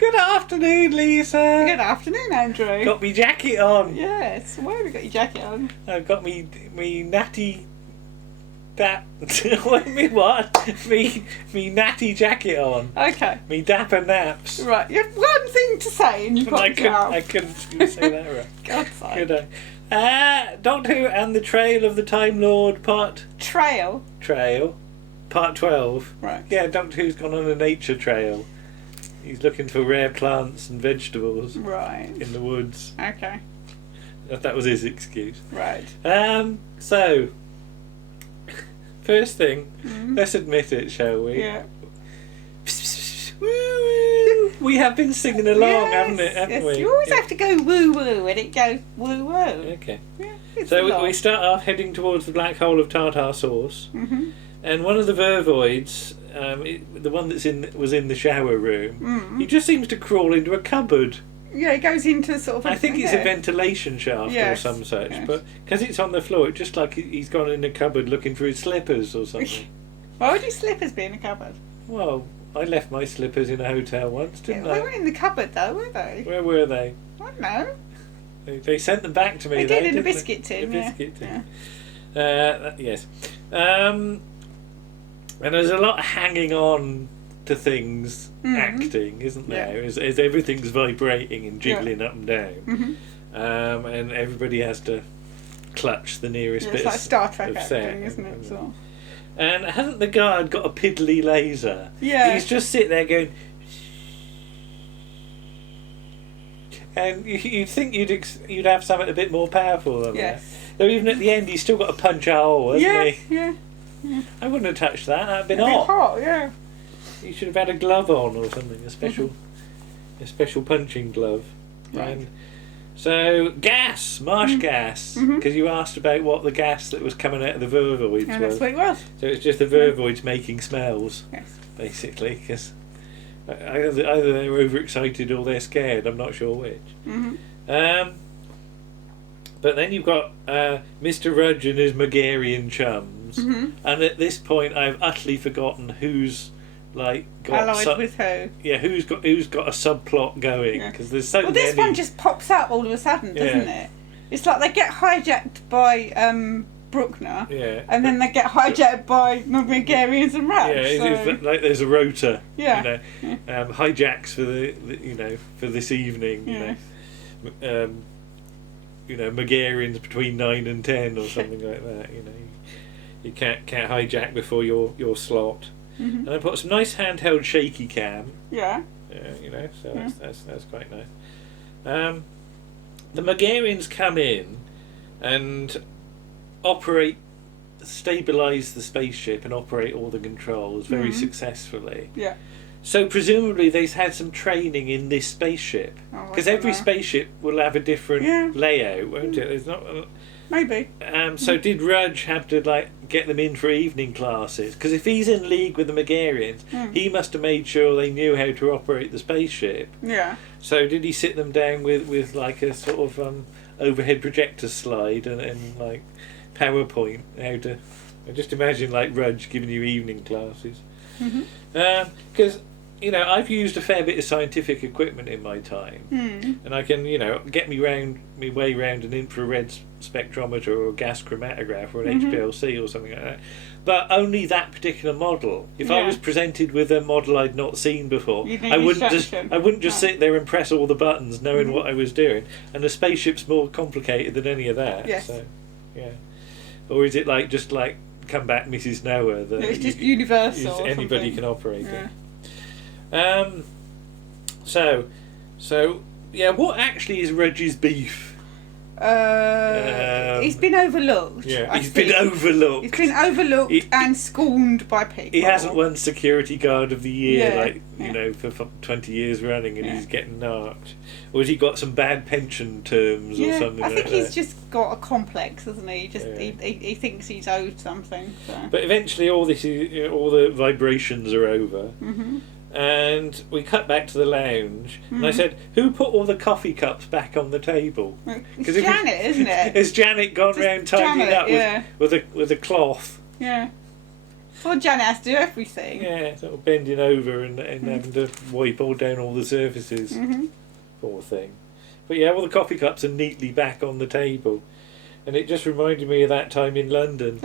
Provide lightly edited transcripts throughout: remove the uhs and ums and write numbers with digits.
Good afternoon, Lisa. Good afternoon, Andrew. Got me jacket on. Yes. Why have you got your jacket on? I've got me natty. Me natty jacket on. Okay. Me dapper naps. Right. You had one thing to say and you I popped it out. couldn't say that right. God's sake. Could I? Doctor Who and the Trail of the Time Lord Trail. Part 12. Right. Yeah, Doctor Who's gone on a nature trail. He's looking for rare plants and vegetables Right. in the woods. Okay. That was his excuse. Right. So, first thing, let's admit it, shall we? Yeah. Woo! We have been singing along, haven't we? You always have to go woo woo and it goes woo woo. Okay. Yeah, it's So we start off heading towards the black hole of tartar sauce, and one of the Vervoids, the one was in the shower room, he just seems to crawl into a cupboard. Yeah, it goes into sort of. I think it's a ventilation shaft or some such, but because it's on the floor, it's just like he's gone in a cupboard looking for his slippers or something. Why would your slippers be in a cupboard? Well, I left my slippers in a hotel once, didn't They weren't in the cupboard though, were they? Where were they? I don't know. They sent them back to me. They though, did in a didn't biscuit they? tin. A biscuit tin. Yeah. Yes. And there's a lot hanging on to things, acting, isn't there? As everything's vibrating and jiggling up and down, and everybody has to clutch the nearest bit it's like Star Trek of acting, set, isn't it? So. And hasn't the guard got a piddly laser? Yeah. He's just sitting there going. And you'd think you'd have something a bit more powerful than that. Though even at the end, he's still got to punch a hole, hasn't he? Yeah. I wouldn't have touched that. That'd been It'd be hot. hot, yeah. You should have had a glove on or something, a special punching glove. Right. And so marsh gas, because you asked about what the gas that was coming out of the Vervoids Yeah, was. that's what it was. So it's just the Vervoids making smells, Yes. basically, because either they're overexcited or they're scared. I'm not sure which. But then you've got Mr. Rudge and his Megarian chums, and at this point I've utterly forgotten who's got allied with who? Yeah, who's got a subplot going, because there's so many. Well, this one just pops up all of a sudden, doesn't it? It's like they get hijacked by Bruckner, and then they get hijacked by Megarians and Rudge. Yeah, it's like there's a rota. Yeah. Hijacks for the for this evening. Megarians between 9 and 10 or something like that. You can't hijack before your slot. And I put some nice handheld shaky cam. Yeah. So that's quite nice. The Megarians come in and stabilise the spaceship and operate all the controls very successfully. Yeah. So presumably they've had some training in this spaceship, because every spaceship will have a different layout, won't it? There's not. Maybe. So did Rudge have to get them in for evening classes? Because if he's in league with the Megarians, he must have made sure they knew how to operate the spaceship. Yeah. So did he sit them down with like a sort of overhead projector slide and like PowerPoint how to? I just imagine like Rudge giving you evening classes. Because I've used a fair bit of scientific equipment in my time, and I can get me way round an infrared spectrometer or a gas chromatograph or an HPLC or something like that, but only that particular model. If I was presented with a model I'd not seen before, I wouldn't just sit there and press all the buttons knowing what I was doing. And the spaceship's more complicated than any of that. Yes. So, yeah. Or is it just like Come Back, Mrs. Noah? That It's just universal. Anybody can operate it. What actually is Rudge's beef? He's been overlooked. Yeah, he's been overlooked. He's been overlooked and scorned by people. He hasn't won Security Guard of the Year for 20 years running, and he's getting narked. Or has he got some bad pension terms or something? I think he's just got a complex, hasn't he? He thinks he's owed something. So. But eventually, all the vibrations are over. And we cut back to the lounge, and I said, "Who put all the coffee cups back on the table?" It's Janet, isn't it? Has Janet gone round tidying up with a cloth? Yeah. Well, Janet has to do everything. Yeah, sort of bending over and having to wipe all down all the surfaces. Poor thing. But yeah, all the coffee cups are neatly back on the table. And it just reminded me of that time in London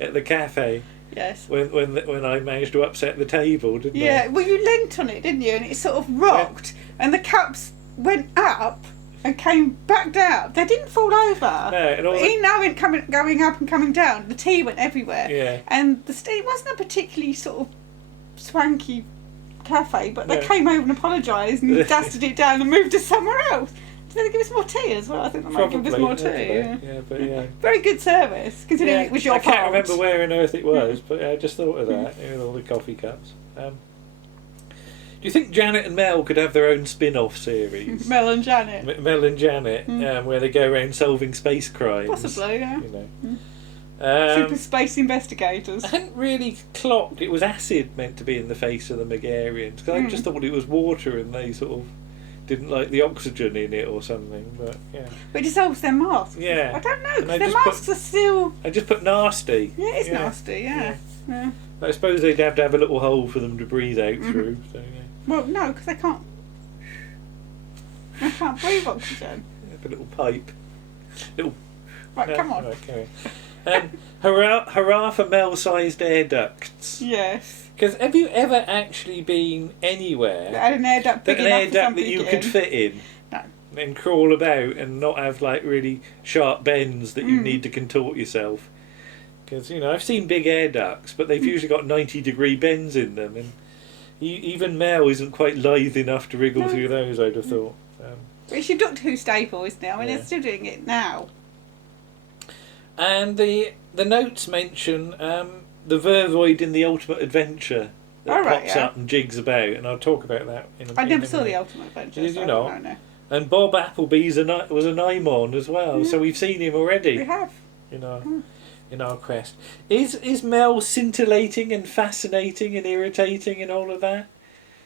at the cafe. Yes. When I managed to upset the table, didn't I? Yeah, well, you leant on it, didn't you? And it sort of rocked, and the cups went up and came back down. They didn't fall over. No, and all even though it going up and coming down, the tea went everywhere. Yeah. And it wasn't a particularly sort of swanky cafe, but they came over and apologised and dusted it down and moved us somewhere else. Did they give us more tea as well? I think they might give us more tea. Yeah. Very good service, considering it was your fault. I can't remember where on earth it was, but I just thought of that with all the coffee cups. Do you think Janet and Mel could have their own spin-off series? Mel and Janet. Mel and Janet, where they go around solving space crimes. Possibly, yeah. You know. Super space investigators. I hadn't really clocked it was acid meant to be in the face of the Megarians, because I just thought it was water and they sort of didn't like the oxygen in it or something, but yeah. But it dissolves their masks. Yeah. I don't know, because their masks are still... I just put nasty. Yeah, it's nasty, yeah. I suppose they'd have to have a little hole for them to breathe out through, so yeah. Well, no, because they can't... They can't breathe oxygen. Have a little pipe. Right, come on. Right, hurrah for Mel-sized air ducts. Yes. Because have you ever actually been anywhere Had an air duct big enough that you could fit in? No. And crawl about and not have like really sharp bends that you need to contort yourself. Because I've seen big air ducts, but they've usually got 90-degree bends in them, and even Mel isn't quite lithe enough to wriggle through those. I'd have thought. But it's your Doctor Who staple, isn't it? I mean, they're still doing it now. And the notes mention the Vervoid in the Ultimate Adventure that pops up and jigs about, and I'll talk about that in a minute. I never saw the Ultimate Adventure. Did you not? No. And Bob Appleby's was a Nymon as well, so we've seen him already. We have. In our quest. Is Mel scintillating and fascinating and irritating and all of that?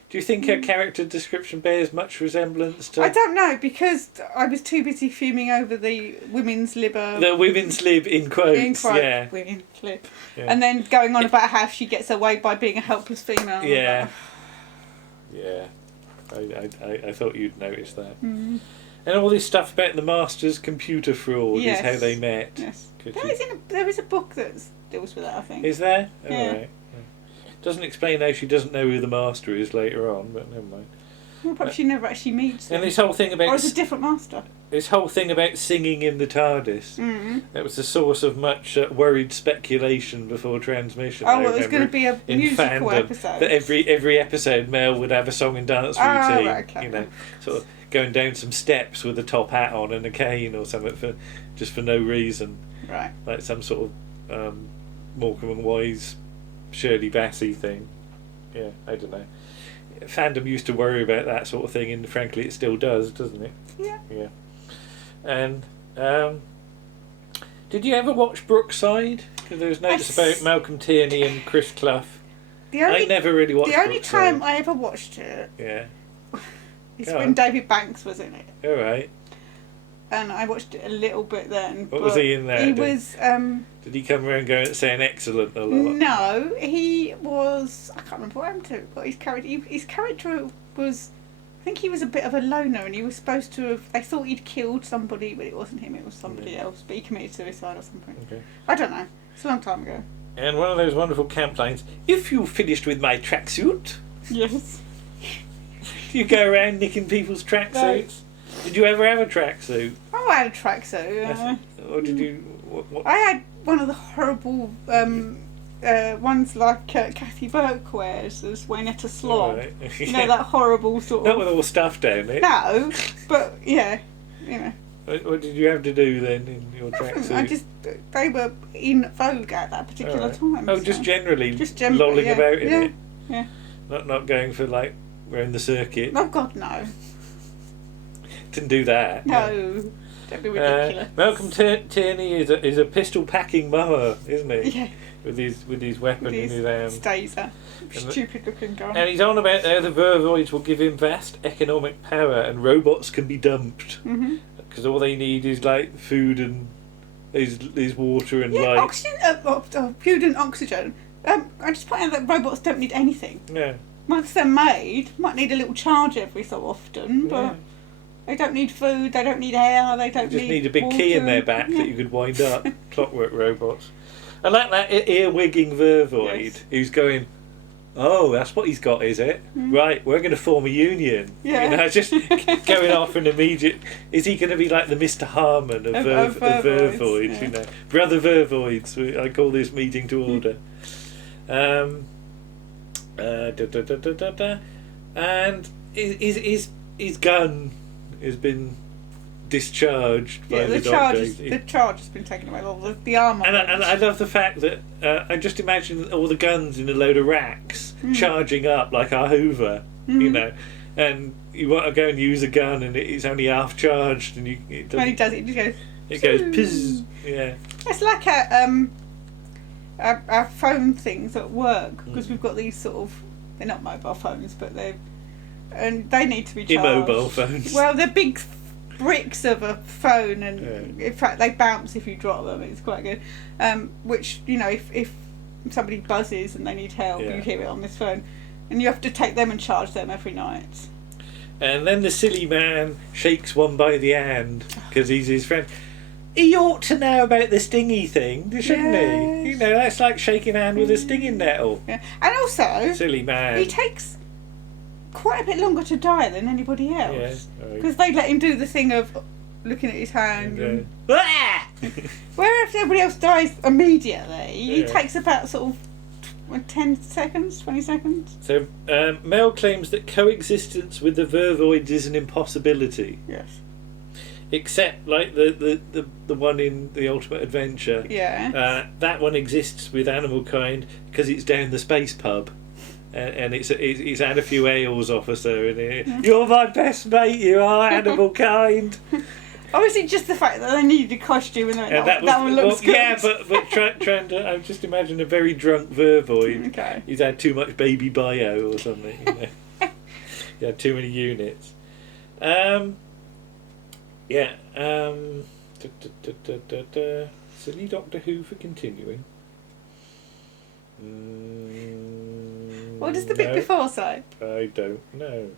Do you think her character description bears much resemblance to... I don't know, because I was too busy fuming over the women's lib... The women's lib in quotes, yeah. Women's lib. Yeah. And then going on about how she gets away by being a helpless female. Yeah. Yeah. I thought you'd notice that. And all this stuff about the Master's computer fraud is how they met. Yes. There is a book that deals with that, I think. Is there? Yeah. All right. Doesn't explain how she doesn't know who the Master is later on, but never mind. Well, perhaps she never actually meets him. And this whole thing about... Or it's a different Master. This whole thing about singing in the TARDIS. That was the source of much worried speculation before transmission. Oh, well, it was going to be a musical episode. That every episode Mel would have a song and dance routine. Right, okay. Sort of going down some steps with a top hat on and a cane or something for no reason. Right. Like some sort of Morecambe and Wise... Shirley Bassey thing. Yeah, I don't know. Fandom used to worry about that sort of thing, and frankly it still does, doesn't it? Yeah. Yeah. And did you ever watch Brookside? Because there was notes about Malcolm Tierney and Chris Clough. I never really watched The only Brookside. time I ever watched it is when David Banks was in it. Alright. And I watched it a little bit then. What was he in there? He was... Did he come around going saying excellent a lot? No, he was... I can't remember what happened to it, but his character was... I think he was a bit of a loner, and he was supposed to have... They thought he'd killed somebody, but it wasn't him, it was somebody else. But he committed suicide or something. Okay. I don't know. It's a long time ago. And one of those wonderful camp lines, if you finished with my tracksuit... Yes. You go around nicking people's tracksuits? Did you ever have a tracksuit? Oh, I had a tracksuit. Or did you? What? I had one of the horrible ones like Kathy Burke wears as Waynetta Slob. Right. You know, that horrible sort of... Not with all stuff down it. No, but yeah, you know. What did you have to do then in your tracksuit? They were in vogue at that particular time. Oh, so. just generally lolling about in it? Yeah. Not going for like around the circuit? Oh God, no. Didn't do that. No. Don't be ridiculous. Malcolm Tierney is a pistol packing mummer, isn't he? Yeah. With his weapon in his hand. Staser. Stupid looking guy. And he's on about how the Vervoids will give him vast economic power and robots can be dumped. Because all they need is like food and is water and light. Oxygen, food and oxygen. I just point out that robots don't need anything. Yeah. Once they're made, might need a little charge every so often, but they don't need food, they don't need air, they don't just need a big water. key in their back that you could wind up. Clockwork robots. I like that ear-wigging Vervoid who's going, oh, that's what he's got, is it? Right, we're going to form a union. Yeah. You know, just going off an immediate... Is he going to be like the Mr. Harmon of Vervoids? Yeah. You know, Brother Vervoids. I call this meeting to order. And his gun has been discharged by the doctor. The charge has been taken away. Well, the armour. And I love the fact that I just imagine all the guns in a load of racks charging up like our Hoover, you know, and you want to go and use a gun and it's only half charged, and when he does it, just goes. It goes pizz. Yeah. It's like our phone things at work, because we've got these sort of, they're not mobile phones, but they need to be charged. Immobile phones. Well, they're big bricks of a phone, and in fact they bounce if you drop them. It's quite good. Which, you know, if somebody buzzes and they need help, you hear it on this phone, and you have to take them and charge them every night. And then the silly man shakes one by the hand because he's his friend. He ought to know about the stingy thing, shouldn't he? You know, that's like shaking hand with a stinging nettle. Yeah. And also, silly man. He takes quite a bit longer to die than anybody else. Because Right. they let him do the thing of looking at his hand. And, Whereas everybody else dies immediately, he takes about sort of 10 seconds, 20 seconds. So, Mel claims that coexistence with the Vervoids is an impossibility. Yes. Except, like, the one in The Ultimate Adventure. Yeah. That one exists with animal kind because it's down the space pub. And it's had a few ales off us there. And you're my best mate, you are, animal kind. Obviously, just the fact that they needed a costume and that one looks good. Yeah, but trying to, I just imagine a very drunk Vervoid. Okay. He's had too much baby bio or something. You know. He had too many units. Silly Doctor Who for continuing. What does the bit before say? I don't know.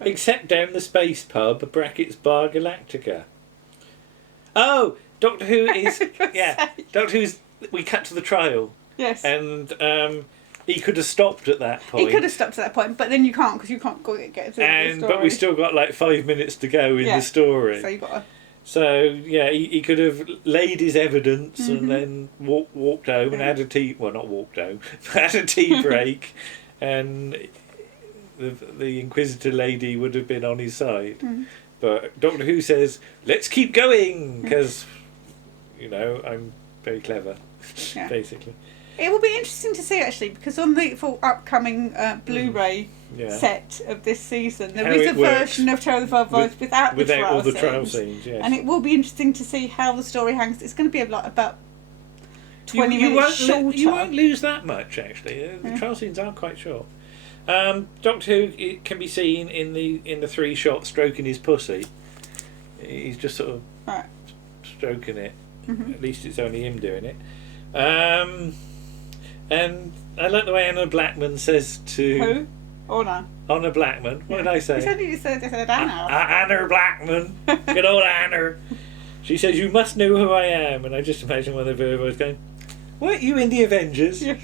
Except down the space pub, brackets Bar Galactica. Oh, Doctor Who is... Doctor Who's... We cut to the trial. Yes. And he could have stopped at that point. He could have stopped at that point, but then you can't, because you can't get through the story. But we've still got like 5 minutes to go in the story. So you've got to... So, yeah, he could have laid his evidence and then walked home and had a tea... Well, not walked home. Had a tea break. And the Inquisitor lady would have been on his side. But Doctor Who says, let's keep going, because, you know, I'm very clever, basically. It will be interesting to see, actually, because on the upcoming Blu-ray set of this season, there is a version of Terror of the Vervoids without all the trial scenes. Yes. And it will be interesting to see how the story hangs. It's going to be like about 20 minutes shorter. You won't lose that much, actually. The trial scenes are quite short. Doctor Who can be seen in the 3-shot stroking his pussy. He's just sort of stroking it. At least it's only him doing it. And I like the way Anna Blackman says to... Who? Honor. Honor Blackman. What did I say? You said Anna. Anna Blackman. Good old Anna. She says, you must know who I am. And I just imagine one of the Vervoids going, weren't you in the Avengers? Yes.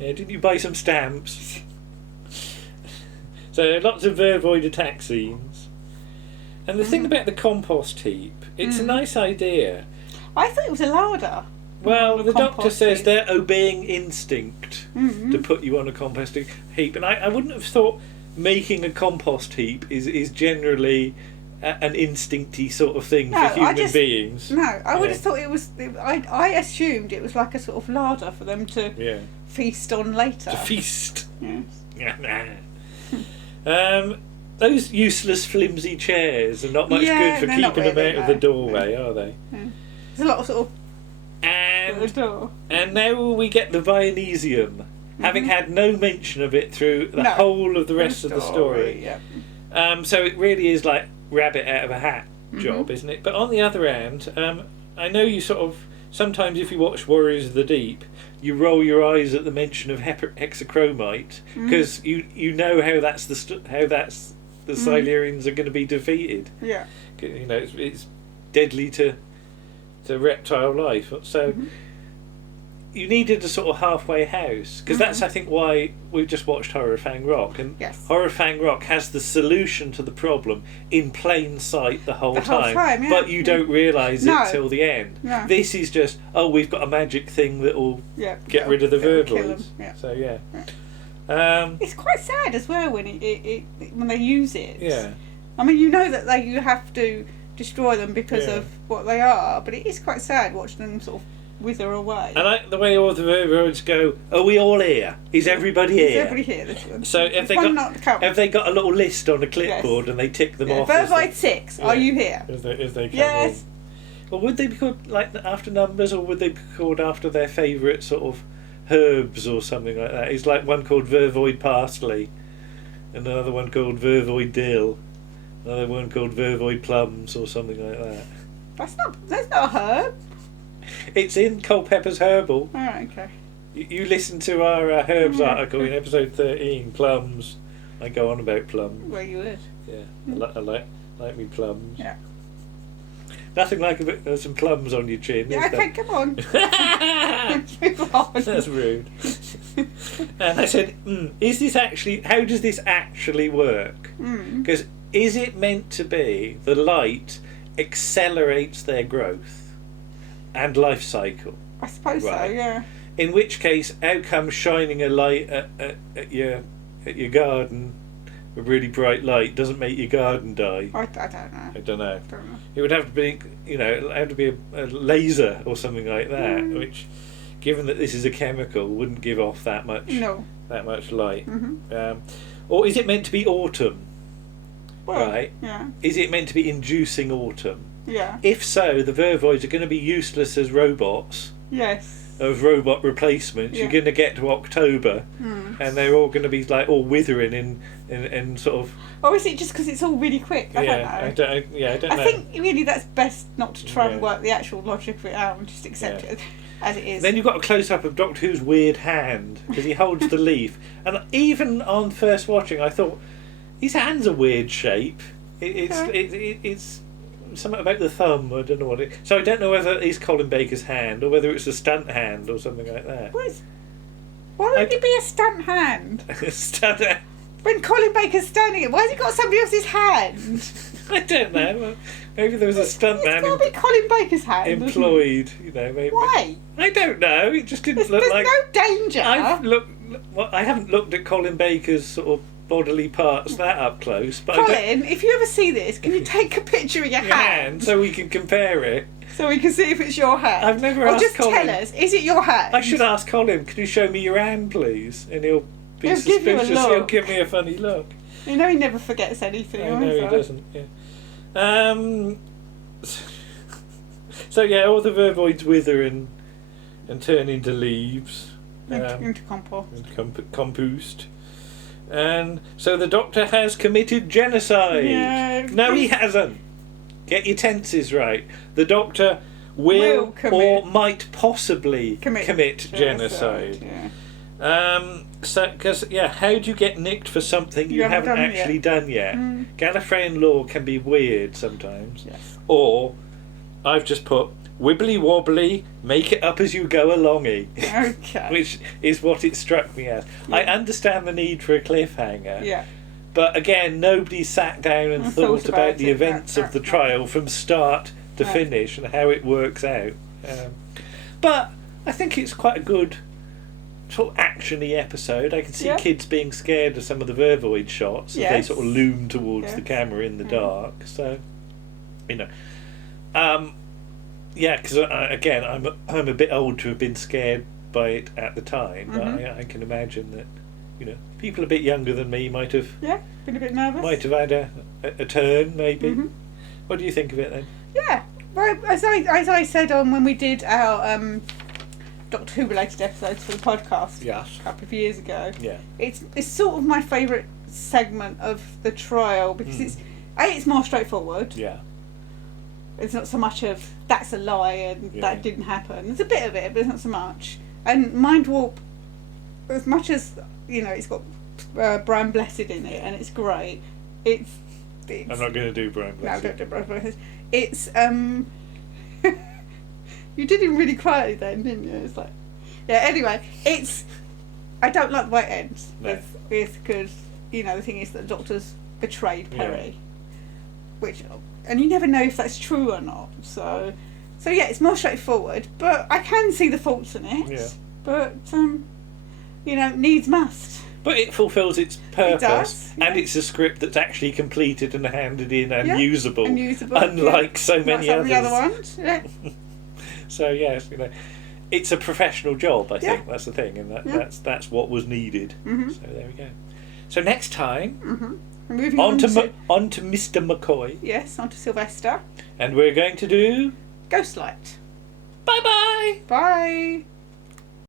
Yeah, didn't you buy some stamps? So lots of Vervoid attack scenes. And the thing about the compost heap, it's a nice idea. I thought it was a larder. Well, the doctor says they're obeying instinct to put you on a composting heap. And I wouldn't have thought making a compost heap is generally an instincty sort of thing for human beings. No, I would have thought it was... I assumed it was like a sort of larder for them to feast on later. To feast. Yes. Those useless flimsy chairs are not much good for keeping them out of the doorway, are they? Yeah. There's a lot of sort of... And now we get the Vianesium, having had no mention of it through the whole of the rest of the story. Yeah. So it really is like rabbit out of a hat job, isn't it? But on the other hand, I know you sort of sometimes if you watch Warriors of the Deep, you roll your eyes at the mention of hexachromite because you know how that's the Silurians are going to be defeated. Yeah. You know, it's deadly to reptile life. So you needed a sort of halfway house because that's, I think, why we've just watched Horror Fang Rock, and Horror Fang Rock has the solution to the problem in plain sight the whole time, yeah. but you don't realise it till the end. No. This is just, we've got a magic thing that will get rid of the Vervoids. So it's quite sad as well when when they use it. Yeah. I mean, you know that you have to destroy them because of what they are, but it is quite sad watching them sort of wither away. I like the way all the Vervoids go, are we all here? Is everybody here? Is everybody here? This one. So have they got a little list on a clipboard and they tick them off? Vervoid 6, are you here? As they come yes. in. Well, would they be called like after numbers, or would they be called after their favourite sort of herbs or something like that? Is like one called Vervoid parsley, and another one called Vervoid dill, another one called Vervoid plums or something like that. That's not a herb. It's in Culpepper's Herbal. Oh, okay. You listen to our herbs article in episode 13, plums. I go on about plums. Well, you would. Yeah, I like me plums. Yeah. Nothing like some plums on your chin. Yeah, okay, come on. Let's move on. That's rude. And I said, is this actually? How does this actually work? Because is it meant to be the light accelerates their growth and life cycle? I suppose so, yeah. In which case, how come shining a light at your garden, a really bright light, doesn't make your garden die? I don't know. It would have to be, it would have to be a laser or something like that, which, given that this is a chemical, wouldn't give off that much light. Or is it meant to be autumn? Well, right. Yeah. Is it meant to be inducing autumn? Yeah. If so, the Vervoids are going to be useless as robots. Yes. Of robot replacements. Yeah. You're going to get to October, and they're all going to be like all withering and sort of. Or is it just because it's all really quick? I don't know. I don't know. I think really that's best not to try and work the actual logic of it out and just accept it as it is. Then you've got a close up of Doctor Who's weird hand because he holds the leaf, and even on first watching, I thought his hand's a weird shape. It's something about the thumb. I don't know what it. So I don't know whether it's Colin Baker's hand or whether it's a stunt hand or something like that. Why would it be a stunt hand? Stunt hand. When Colin Baker's standing it, why has he got somebody else's hand? I don't know. Maybe there was a stunt man. It's got to be Colin Baker's hand. Employed, maybe. Why? I don't know. It just didn't look like. There's no danger. I haven't looked at Colin Baker's sort of bodily parts that up close. But Colin, if you ever see this, can you take a picture of your hand so we can compare it? So we can see if it's your hand. I've never asked just Colin. Tell us, is it your hand? I should ask Colin, can you show me your hand, please? And he'll be suspicious. Give you a look. He'll give me a funny look. You know he never forgets anything. I know he doesn't, yeah. So yeah, all the Vervoids wither and turn into leaves. Into compost. Compost. And so the Doctor has committed genocide. Yeah, no, he hasn't. Get your tenses right. The Doctor will or might possibly commit genocide. Yeah. So, because how do you get nicked for something you haven't actually done yet? Gallifreyan law can be weird sometimes. Yes. Or, I've just put wibbly wobbly, make it up as you go alongy. Okay. Which is what it struck me as. Yeah. I understand the need for a cliffhanger. Yeah. But again, nobody sat down and thought about the events of the trial from start to finish and how it works out. But I think it's quite a good sort of action-y episode. I can see kids being scared of some of the Vervoid shots as they sort of loom towards the camera in the dark. So, because again, I'm a bit old to have been scared by it at the time. But I can imagine that people a bit younger than me might have been a bit nervous. Might have had a turn, maybe. What do you think of it then? Yeah, well, as I said on when we did our Doctor Who related episodes for the podcast a couple of years ago. Yeah, it's sort of my favourite segment of the trial because it's more straightforward. Yeah. It's not so much of that's a lie and that didn't happen. There's a bit of it, but it's not so much. And Mind Warp, as much as it's got Brian Blessed in it and it's great. It's I'm not going to do Brian Blessed. No, don't do Brian Blessed. It's you did him really quietly then, didn't you? It's like, Anyway, I don't like the way it ends. No. Because the thing is that the Doctor's betrayed Perry, and you never know if that's true or not. So it's more straightforward. But I can see the faults in it. Yeah. But needs must. But it fulfills its purpose, It does, and it's a script that's actually completed and handed in and usable, unusable, unlike so many others. The other ones. Yeah. So yes, it's a professional job. I think that's the thing, and that's what was needed. Mm-hmm. So there we go. So next time, moving on to Mr. McCoy. Yes, on to Sylvester. And we're going to do Ghostlight. Bye-bye. Bye.